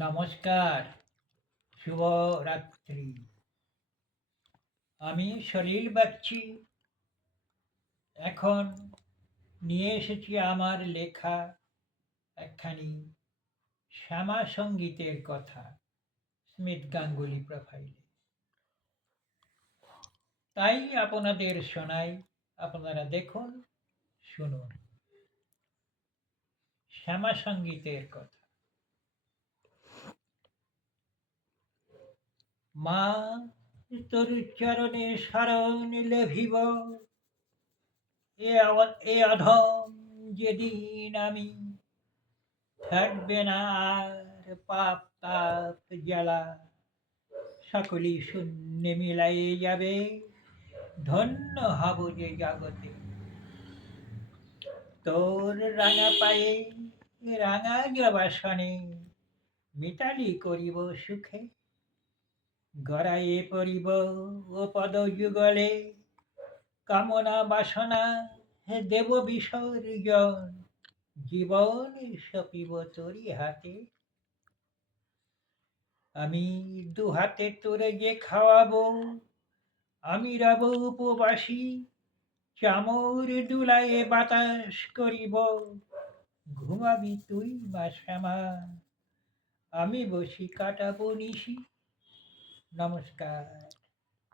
নমস্কার, শুভ রাত্রি। আমি সলিল বাগচি। এখন নিয়ে এসেছি আমার লেখা একখানি শ্যামা সঙ্গীতের কথা, স্মিথ গাঙ্গুলি প্রোফাইলে। তাই আপনাদের শোনাই, আপনারা দেখুন, শুনুন। শ্যামা সঙ্গীতের কথা। মা তোর চরণে শরণ লেভিব, এ অধম যেদিন আমি, থাকবে না আর পাপ তাপ জ্বালা, সকলই শূন্যে মিলাইয়ে যাবে, ধন্য হব যে জগতে। তোর রাঙা পায়ে রাঙা জবাসনে, মিতালি করিব সুখে, গড়াইয়ে পড়িব ও পদ যুগলে, কামনা বাসনা দেব বিসর্জন, জীবন সপিব তোরি হাতে। আমি দুহাতে তোরে যে খাওয়াবো, আমি রব উপবাসী, চামর দুলায়ে বাতাস করিব, ঘুমাবি তুই মা শ্যামা, আমি বসি কাটাবো নিশি। নমস্কার।